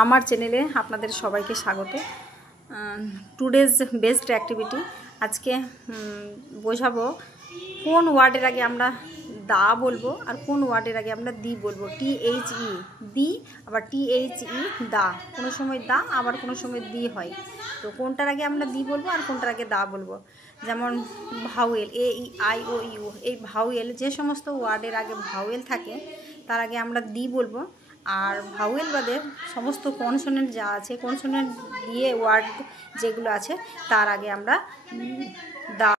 আমার চ্যানেলে আপনাদের সবাইকে স্বাগত। টুডেজ বেস্ট অ্যাক্টিভিটি আজকে বোঝাবো কোন ওয়ার্ডের আগে আমরা দা বলবো আর কোন ওয়ার্ডের আগে আমরা দি বলবো। THE দি, আবার THE দা, কোনো সময় দা আবার কোনো সময় দি হয়। তো কোনটার আগে আমরা দি বলবো আর কোনটার আগে দা বলবো। যেমন ভাওয়েল AEIOU, এই ভাওয়েল যে সমস্ত ওয়ার্ডের আগে ভাওয়েল থাকে তার আগে আমরা দি বলবো। আর ভাওয়েল বাদে সমস্ত কনসোনেন্ট যা আছে, কনসোনেন্ট দিয়ে ওয়ার্ড যেগুলো আছে তার আগে আমরা দা